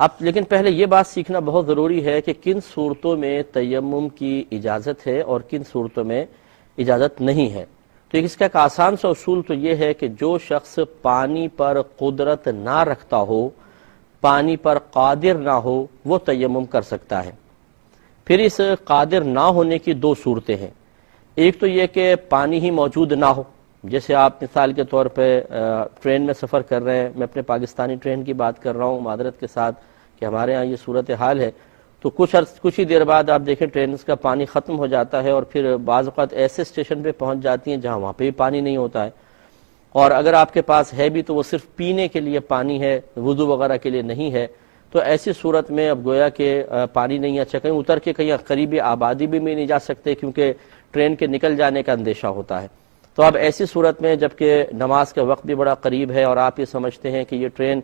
اب لیکن پہلے یہ بات سیکھنا بہت ضروری ہے کہ کن صورتوں میں تیمم کی اجازت ہے اور کن صورتوں میں اجازت نہیں ہے۔ تو اس کا ایک آسان سا اصول تو یہ ہے کہ جو شخص پانی پر قدرت نہ رکھتا ہو، پانی پر قادر نہ ہو، وہ تیمم کر سکتا ہے۔ پھر اس قادر نہ ہونے کی دو صورتیں ہیں۔ ایک تو یہ کہ پانی ہی موجود نہ ہو، جیسے آپ مثال کے طور پہ ٹرین میں سفر کر رہے ہیں، میں اپنے پاکستانی ٹرین کی بات کر رہا ہوں معذرت کے ساتھ کہ ہمارے ہاں یہ صورتحال ہے، تو کچھ ہی دیر بعد آپ دیکھیں ٹرین کا پانی ختم ہو جاتا ہے، اور پھر بعض اوقات ایسے اسٹیشن پہ پہنچ جاتی ہیں جہاں وہاں پہ بھی پانی نہیں ہوتا ہے، اور اگر آپ کے پاس ہے بھی تو وہ صرف پینے کے لیے پانی ہے، وضو وغیرہ کے لیے نہیں ہے۔ تو ایسی صورت میں اب گویا کہ پانی نہیں، اچھا کہیں اتر کے کہیں قریبی آبادی بھی نہیں جا سکتے کیونکہ ٹرین کے نکل جانے کا اندیشہ ہوتا ہے۔ تو اب ایسی صورت میں جبکہ نماز کا وقت بھی بڑا قریب ہے اور آپ یہ سمجھتے ہیں کہ یہ ٹرین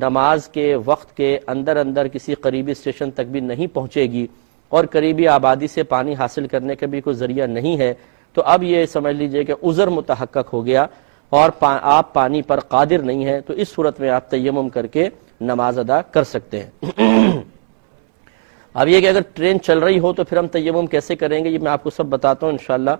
نماز کے وقت کے اندر کسی قریبی اسٹیشن تک بھی نہیں پہنچے گی اور قریبی آبادی سے پانی حاصل کرنے کا بھی کوئی ذریعہ نہیں ہے، تو اب یہ سمجھ لیجئے کہ عذر متحقق ہو گیا اور آپ پانی پر قادر نہیں ہیں، تو اس صورت میں آپ تیمم کر کے نماز ادا کر سکتے ہیں۔ اب یہ کہ اگر ٹرین چل رہی ہو تو پھر ہم تیمم کیسے کریں گے، یہ میں آپ کو سب بتاتا ہوں انشاءاللہ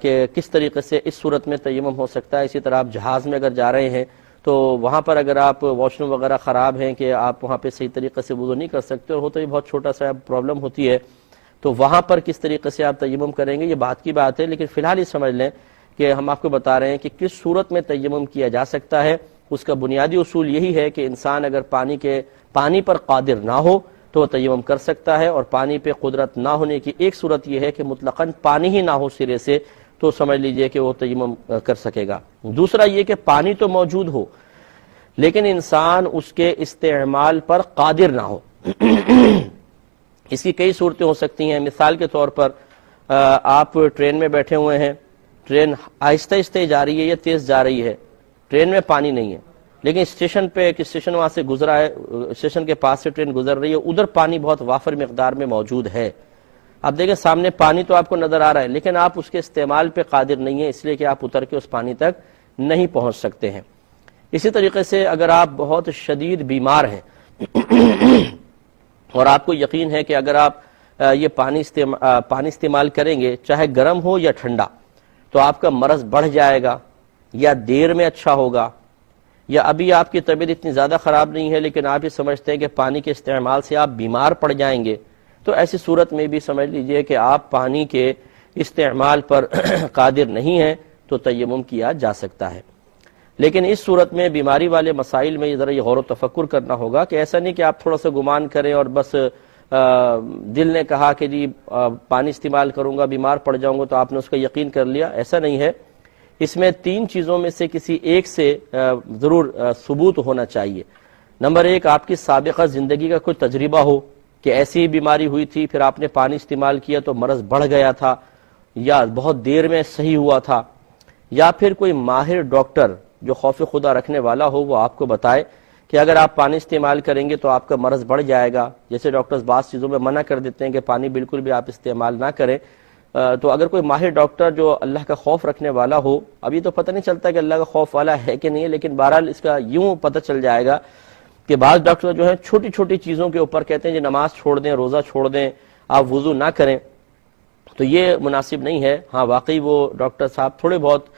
کہ کس طریقے سے اس صورت میں تیمم ہو سکتا ہے۔ اسی طرح آپ جہاز میں اگر جا رہے ہیں تو وہاں پر اگر آپ واش روم وغیرہ خراب ہیں کہ آپ وہاں پہ صحیح طریقے سے وضو نہیں کر سکتے اور ہوتا ہی بہت چھوٹا سا پرابلم ہوتی ہے، تو وہاں پر کس طریقے سے آپ تیمم کریں گے یہ بات کی بات ہے، لیکن فی الحال یہ سمجھ لیں کہ ہم آپ کو بتا رہے ہیں کہ کس صورت میں تیمم کیا جا سکتا ہے۔ اس کا بنیادی اصول یہی ہے کہ انسان اگر پانی پر قادر نہ ہو تو وہ تیمم کر سکتا ہے، اور پانی پہ قدرت نہ ہونے کی ایک صورت یہ ہے کہ مطلقاً پانی ہی نہ ہو سرے سے، تو سمجھ لیجئے کہ وہ تیمم کر سکے گا۔ دوسرا یہ کہ پانی تو موجود ہو لیکن انسان اس کے استعمال پر قادر نہ ہو۔ اس کی کئی صورتیں ہو سکتی ہیں۔ مثال کے طور پر آپ ٹرین میں بیٹھے ہوئے ہیں، ٹرین آہستہ آہستہ جا رہی ہے یا تیز جا رہی ہے، ٹرین میں پانی نہیں ہے، لیکن اسٹیشن پہ ایک اسٹیشن وہاں سے گزرا ہے، اسٹیشن کے پاس سے ٹرین گزر رہی ہے، ادھر پانی بہت وافر مقدار میں موجود ہے۔ آپ دیکھیں سامنے پانی تو آپ کو نظر آ رہا ہے لیکن آپ اس کے استعمال پہ قادر نہیں ہیں، اس لیے کہ آپ اتر کے اس پانی تک نہیں پہنچ سکتے ہیں۔ اسی طریقے سے اگر آپ بہت شدید بیمار ہیں اور آپ کو یقین ہے کہ اگر آپ یہ پانی استعمال کریں گے چاہے گرم ہو یا ٹھنڈا تو آپ کا مرض بڑھ جائے گا یا دیر میں اچھا ہوگا، یا ابھی آپ کی طبیعت اتنی زیادہ خراب نہیں ہے لیکن آپ یہ سمجھتے ہیں کہ پانی کے استعمال سے آپ بیمار پڑ جائیں گے، تو ایسی صورت میں بھی سمجھ لیجئے کہ آپ پانی کے استعمال پر قادر نہیں ہیں تو تیمم کیا جا سکتا ہے۔ لیکن اس صورت میں بیماری والے مسائل میں ذرا یہ غور و تفکر کرنا ہوگا کہ ایسا نہیں کہ آپ تھوڑا سا گمان کریں اور بس دل نے کہا کہ جی پانی استعمال کروں گا بیمار پڑ جاؤں گا تو آپ نے اس کا یقین کر لیا، ایسا نہیں ہے۔ اس میں تین چیزوں میں سے کسی ایک سے ضرور ثبوت ہونا چاہیے۔ نمبر ایک، آپ کی سابقہ زندگی کا کوئی تجربہ ہو کہ ایسی بیماری ہوئی تھی پھر آپ نے پانی استعمال کیا تو مرض بڑھ گیا تھا یا بہت دیر میں صحیح ہوا تھا، یا پھر کوئی ماہر ڈاکٹر جو خوف خدا رکھنے والا ہو وہ آپ کو بتائے کہ اگر آپ پانی استعمال کریں گے تو آپ کا مرض بڑھ جائے گا۔ جیسے ڈاکٹرز بعض چیزوں میں منع کر دیتے ہیں کہ پانی بالکل بھی آپ استعمال نہ کریں، تو اگر کوئی ماہر ڈاکٹر جو اللہ کا خوف رکھنے والا ہو، ابھی تو پتہ نہیں چلتا کہ اللہ کا خوف والا ہے کہ نہیں ہے، لیکن بہرحال اس کا یوں پتہ چل جائے گا کہ بعض ڈاکٹر جو ہیں چھوٹی چھوٹی چیزوں کے اوپر کہتے ہیں جی نماز چھوڑ دیں، روزہ چھوڑ دیں، آپ وضو نہ کریں، تو یہ مناسب نہیں ہے۔ ہاں واقعی وہ ڈاکٹر صاحب تھوڑے بہت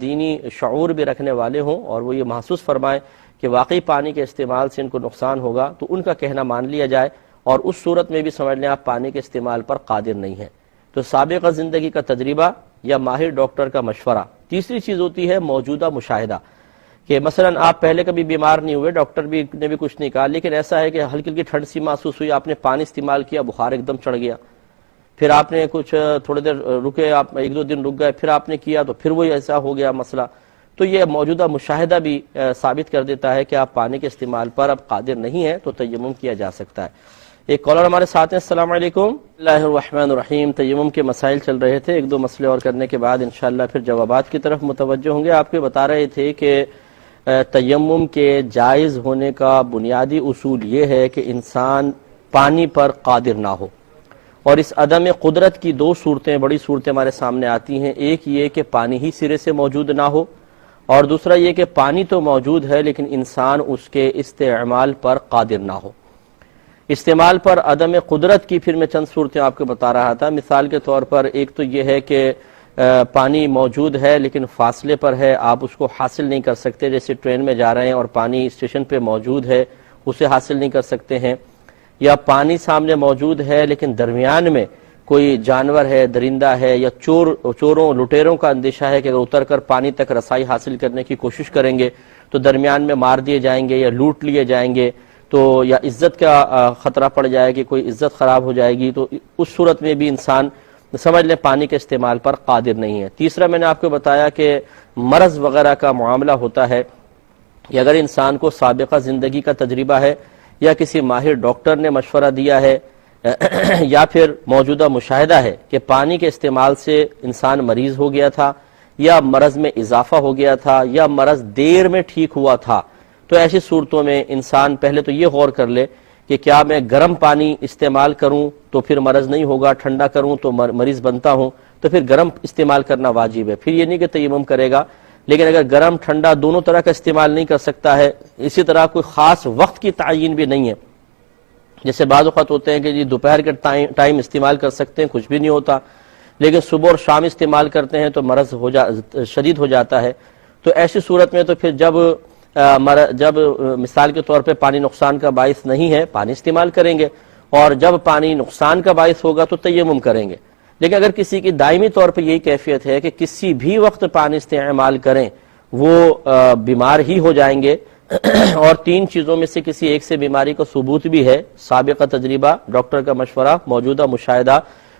دینی شعور بھی رکھنے والے ہوں اور وہ یہ محسوس فرمائیں کہ واقعی پانی کے استعمال سے ان کو نقصان ہوگا تو ان کا کہنا مان لیا جائے، اور اس صورت میں بھی سمجھ لیں آپ پانی کے استعمال پر قادر نہیں ہیں۔ تو سابقہ زندگی کا تجربہ یا ماہر ڈاکٹر کا مشورہ۔ تیسری چیز ہوتی ہے موجودہ مشاہدہ، کہ مثلا آپ پہلے کبھی بیمار نہیں ہوئے، ڈاکٹر نے بھی کچھ نہیں کہا، لیکن ایسا ہے کہ ہلکی ہلکی ٹھنڈ سی محسوس ہوئی، آپ نے پانی استعمال کیا، بخار ایک دم چڑھ گیا، پھر آپ نے کچھ تھوڑی دیر رکے، آپ ایک دو دن رک گئے، پھر آپ نے کیا تو پھر وہی ایسا ہو گیا مسئلہ، تو یہ موجودہ مشاہدہ بھی ثابت کر دیتا ہے کہ آپ پانی کے استعمال پر اب قادر نہیں ہیں تو تیمم کیا جا سکتا ہے۔ ایک کالر ہمارے ساتھ ہیں، السلام علیکم۔ اللہ الرحمن الرحیم۔ تیمم کے مسائل چل رہے تھے، ایک دو مسئلے اور کرنے کے بعد انشاءاللہ پھر جوابات کی طرف متوجہ ہوں گے۔ آپ کو بتا رہے تھے کہ تیمم کے جائز ہونے کا بنیادی اصول یہ ہے کہ انسان پانی پر قادر نہ ہو، اور اس عدم قدرت کی دو صورتیں، بڑی صورتیں ہمارے سامنے آتی ہیں۔ ایک یہ کہ پانی ہی سرے سے موجود نہ ہو، اور دوسرا یہ کہ پانی تو موجود ہے لیکن انسان اس کے استعمال پر قادر نہ ہو۔ استعمال پر عدم قدرت کی پھر میں چند صورتیں آپ کو بتا رہا تھا۔ مثال کے طور پر ایک تو یہ ہے کہ پانی موجود ہے لیکن فاصلے پر ہے، آپ اس کو حاصل نہیں کر سکتے، جیسے ٹرین میں جا رہے ہیں اور پانی اسٹیشن پہ موجود ہے، اسے حاصل نہیں کر سکتے ہیں، یا پانی سامنے موجود ہے لیکن درمیان میں کوئی جانور ہے، درندہ ہے، یا چوروں لٹیروں کا اندیشہ ہے کہ اگر اتر کر پانی تک رسائی حاصل کرنے کی کوشش کریں گے تو درمیان میں مار دیے جائیں گے یا لوٹ لیے جائیں گے، تو یا عزت کا خطرہ پڑ جائے کہ کوئی عزت خراب ہو جائے گی، تو اس صورت میں بھی انسان سمجھ لیں پانی کے استعمال پر قادر نہیں ہے۔ تیسرا میں نے آپ کو بتایا کہ مرض وغیرہ کا معاملہ ہوتا ہے کہ اگر انسان کو سابقہ زندگی کا تجربہ ہے یا کسی ماہر ڈاکٹر نے مشورہ دیا ہے یا پھر موجودہ مشاہدہ ہے کہ پانی کے استعمال سے انسان مریض ہو گیا تھا یا مرض میں اضافہ ہو گیا تھا یا مرض دیر میں ٹھیک ہوا تھا، تو ایسی صورتوں میں انسان پہلے تو یہ غور کر لے کہ کیا میں گرم پانی استعمال کروں تو پھر مرض نہیں ہوگا، ٹھنڈا کروں تو مریض بنتا ہوں، تو پھر گرم استعمال کرنا واجب ہے۔ پھر یہ نہیں کہ تیمم کرے گا، لیکن اگر گرم ٹھنڈا دونوں طرح کا استعمال نہیں کر سکتا ہے، اسی طرح کوئی خاص وقت کی تعین بھی نہیں ہے، جیسے بعض اوقات ہوتے ہیں کہ جی دوپہر کے ٹائم استعمال کر سکتے ہیں، کچھ بھی نہیں ہوتا، لیکن صبح اور شام استعمال کرتے ہیں تو مرض شدید ہو جاتا ہے، تو ایسی صورت میں تو پھر جب مثال کے طور پہ پانی نقصان کا باعث نہیں ہے پانی استعمال کریں گے، اور جب پانی نقصان کا باعث ہوگا تو تیمم کریں گے۔ لیکن اگر کسی کی دائمی طور پہ یہی کیفیت ہے کہ کسی بھی وقت پانی استعمال کریں وہ بیمار ہی ہو جائیں گے، اور تین چیزوں میں سے کسی ایک سے بیماری کا ثبوت بھی ہے، سابقہ تجربہ، ڈاکٹر کا مشورہ، موجودہ مشاہدہ،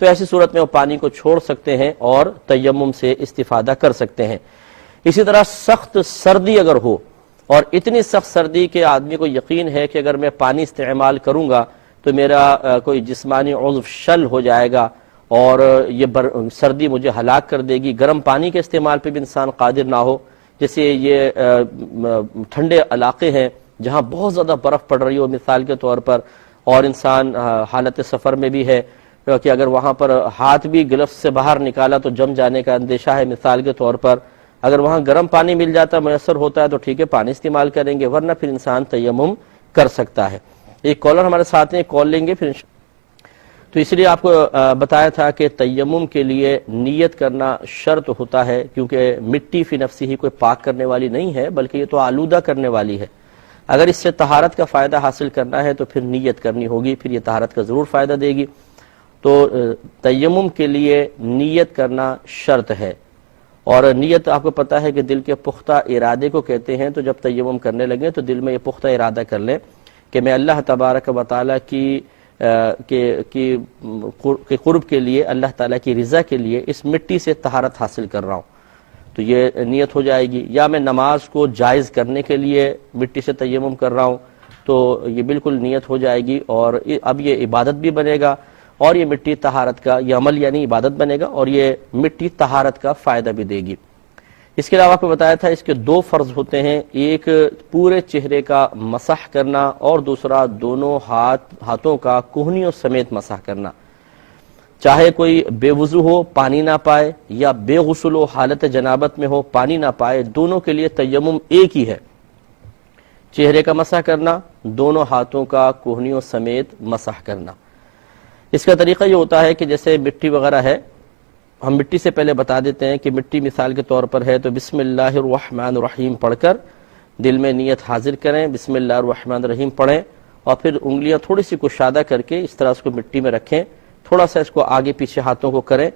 تو ایسی صورت میں وہ پانی کو چھوڑ سکتے ہیں اور تیمم سے استفادہ کر سکتے ہیں۔ اسی طرح سخت سردی اگر ہو، اور اتنی سخت سردی کہ آدمی کو یقین ہے کہ اگر میں پانی استعمال کروں گا تو میرا کوئی جسمانی عضو شل ہو جائے گا اور یہ سردی مجھے ہلاک کر دے گی، گرم پانی کے استعمال پہ بھی انسان قادر نہ ہو، جیسے یہ ٹھنڈے علاقے ہیں جہاں بہت زیادہ برف پڑ رہی ہو مثال کے طور پر، اور انسان حالت سفر میں بھی ہے کہ اگر وہاں پر ہاتھ بھی گلفز سے باہر نکالا تو جم جانے کا اندیشہ ہے مثال کے طور پر، اگر وہاں گرم پانی مل جاتا میسر ہوتا ہے تو ٹھیک ہے پانی استعمال کریں گے، ورنہ پھر انسان تیمم کر سکتا ہے۔ ایک کالر ہمارے ساتھ ہیں، کال لیں گے پھر تو اس لیے آپ کو بتایا تھا کہ تیمم کے لیے نیت کرنا شرط ہوتا ہے، کیونکہ مٹی فی نفسی ہی کوئی پاک کرنے والی نہیں ہے بلکہ یہ تو آلودہ کرنے والی ہے۔ اگر اس سے طہارت کا فائدہ حاصل کرنا ہے تو پھر نیت کرنی ہوگی، پھر یہ طہارت کا ضرور فائدہ دے گی۔ تو تیمم کے لیے نیت کرنا شرط ہے، اور نیت آپ کو پتہ ہے کہ دل کے پختہ ارادے کو کہتے ہیں، تو جب تیمم کرنے لگیں تو دل میں یہ پختہ ارادہ کر لیں کہ میں اللہ تبارک و تعالیٰ کی قرب کے لیے، اللہ تعالیٰ کی رضا کے لیے اس مٹی سے طہارت حاصل کر رہا ہوں، تو یہ نیت ہو جائے گی۔ یا میں نماز کو جائز کرنے کے لیے مٹی سے تیمم کر رہا ہوں، تو یہ بالکل نیت ہو جائے گی، اور اب یہ عبادت بھی بنے گا، اور یہ مٹی طہارت کا، یہ عمل یعنی عبادت بنے گا، اور یہ مٹی طہارت کا فائدہ بھی دے گی۔ اس کے علاوہ آپ کو بتایا تھا اس کے دو فرض ہوتے ہیں، ایک پورے چہرے کا مسح کرنا، اور دوسرا دونوں ہاتھوں کا کہنیوں سمیت مسح کرنا۔ چاہے کوئی بے وضو ہو پانی نہ پائے، یا بے غسل ہو حالت جنابت میں ہو پانی نہ پائے، دونوں کے لیے تیمم ایک ہی ہے، چہرے کا مسح کرنا، دونوں ہاتھوں کا کہنیوں سمیت مسح کرنا۔ اس کا طریقہ یہ ہوتا ہے کہ جیسے مٹی وغیرہ ہے، ہم مٹی سے پہلے بتا دیتے ہیں کہ مٹی مثال کے طور پر ہے تو بسم اللہ الرحمن الرحیم پڑھ کر دل میں نیت حاضر کریں، بسم اللہ الرحمن الرحیم پڑھیں، اور پھر انگلیاں تھوڑی سی کشادہ کر کے اس طرح اس کو مٹی میں رکھیں، تھوڑا سا اس کو آگے پیچھے ہاتھوں کو کریں،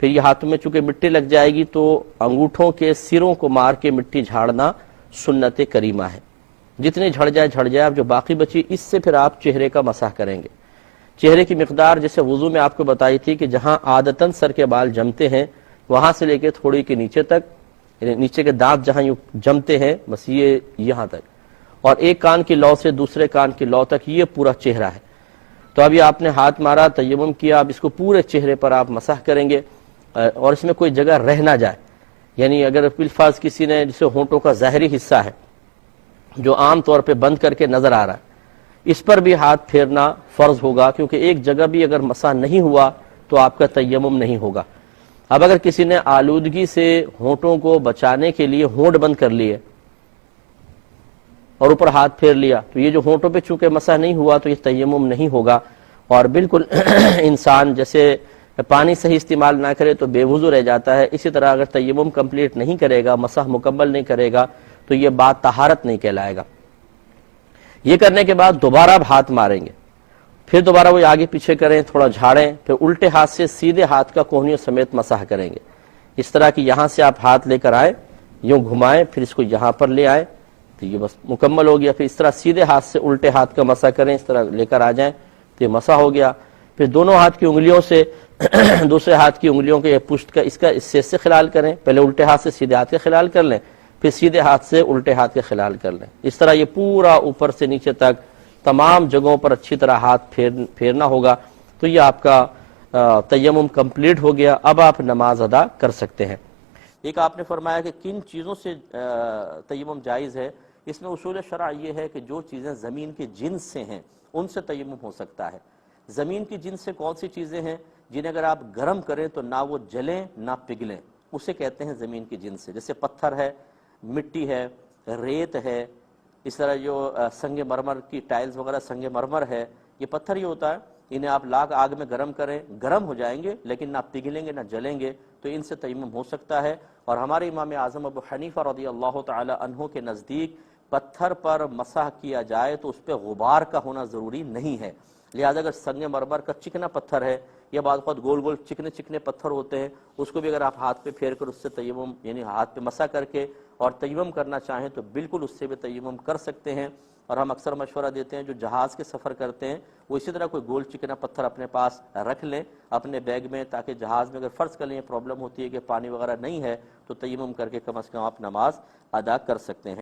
پھر یہ ہاتھوں میں چونکہ مٹی لگ جائے گی تو انگوٹھوں کے سروں کو مار کے مٹی جھاڑنا سنت کریمہ ہے، جتنے جھڑ جائے، اب جو باقی بچی اس سے پھر آپ چہرے کا مسح کریں گے۔ چہرے کی مقدار جیسے وضو میں آپ کو بتائی تھی کہ جہاں عادتاً سر کے بال جمتے ہیں وہاں سے لے کے تھوڑی کے نیچے تک، یعنی نیچے کے دانت جہاں یوں جمتے ہیں بس یہ یہاں تک، اور ایک کان کی لو سے دوسرے کان کی لو تک یہ پورا چہرہ ہے۔ تو ابھی آپ نے ہاتھ مارا، تیمم کیا، اب اس کو پورے چہرے پر آپ مسح کریں گے، اور اس میں کوئی جگہ رہ نہ جائے، یعنی اگر بالفاظ کسی نے جسے ہونٹوں کا ظاہری حصہ ہے جو عام طور پہ بند کر کے نظر آ رہا ہے، اس پر بھی ہاتھ پھیرنا فرض ہوگا، کیونکہ ایک جگہ بھی اگر مسح نہیں ہوا تو آپ کا تیمم نہیں ہوگا۔ اب اگر کسی نے آلودگی سے ہونٹوں کو بچانے کے لیے ہونٹ بند کر لیے اور اوپر ہاتھ پھیر لیا، تو یہ جو ہونٹوں پہ چونکہ مسح نہیں ہوا تو یہ تیمم نہیں ہوگا، اور بالکل انسان جیسے پانی صحیح استعمال نہ کرے تو بے وضو رہ جاتا ہے، اسی طرح اگر تیمم کمپلیٹ نہیں کرے گا، مسح مکمل نہیں کرے گا، تو یہ بات طہارت نہیں کہلائے گا۔ یہ کرنے کے بعد دوبارہ آپ ہاتھ ماریں گے، پھر دوبارہ وہ آگے پیچھے کریں، تھوڑا جھاڑیں، پھر الٹے ہاتھ سے سیدھے ہاتھ کا کوہنیوں سمیت مسح کریں گے، اس طرح کہ یہاں سے آپ ہاتھ لے کر آئیں، یوں گھمائیں، پھر اس کو یہاں پر لے آئیں، تو یہ بس مکمل ہو گیا۔ پھر اس طرح سیدھے ہاتھ سے الٹے ہاتھ کا مسح کریں، اس طرح لے کر آ جائیں تو یہ مسح ہو گیا۔ پھر دونوں ہاتھ کی انگلیوں سے دوسرے ہاتھ کی انگلیوں کے پشت کا اس سے خلال کریں، پہلے الٹے ہاتھ سے سیدھے ہاتھ کے خلال کر لیں، پھر سیدھے ہاتھ سے الٹے ہاتھ کے خلال کر لیں، اس طرح یہ پورا اوپر سے نیچے تک تمام جگہوں پر اچھی طرح ہاتھ پھیرنا ہوگا، تو یہ آپ کا تیمم کمپلیٹ ہو گیا۔ اب آپ نماز ادا کر سکتے ہیں۔ ایک آپ نے فرمایا کہ کن چیزوں سے تیمم جائز ہے، اس میں اصول شرع یہ ہے کہ جو چیزیں زمین کے جنس سے ہیں ان سے تیمم ہو سکتا ہے۔ زمین کی جنس سے کون سی چیزیں ہیں جنہیں اگر آپ گرم کریں تو نہ وہ جلیں نہ پگھلیں، اسے کہتے ہیں زمین کی جنس سے، جیسے پتھر ہے، مٹی ہے، ریت ہے، اس طرح جو سنگ مرمر کی ٹائلز وغیرہ سنگ مرمر ہے، یہ پتھر ہی ہوتا ہے، انہیں آپ لاگ آگ میں گرم کریں، گرم ہو جائیں گے لیکن نہ پگھلیں گے نہ جلیں گے، تو ان سے تیمم ہو سکتا ہے۔ اور ہمارے امام اعظم ابو حنیفہ رضی اللہ تعالی عنہ کے نزدیک پتھر پر مسح کیا جائے تو اس پہ غبار کا ہونا ضروری نہیں ہے، لہذا اگر سنگ مرمر کا چکنا پتھر ہے یا بعض اوقات گول گول چکنے چکنے پتھر ہوتے ہیں، اس کو بھی اگر آپ ہاتھ پہ پھیر کر اس سے تیمم یعنی ہاتھ پہ مسح کر کے اور تیمم کرنا چاہیں تو بالکل اس سے بھی تیمم کر سکتے ہیں۔ اور ہم اکثر مشورہ دیتے ہیں جو جہاز کے سفر کرتے ہیں وہ اسی طرح کوئی گول چکنا پتھر اپنے پاس رکھ لیں اپنے بیگ میں، تاکہ جہاز میں اگر فرض کر لیں یہ پرابلم ہوتی ہے کہ پانی وغیرہ نہیں ہے تو تیمم کر کے کم از کم آپ نماز ادا کر سکتے ہیں۔